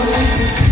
Oh,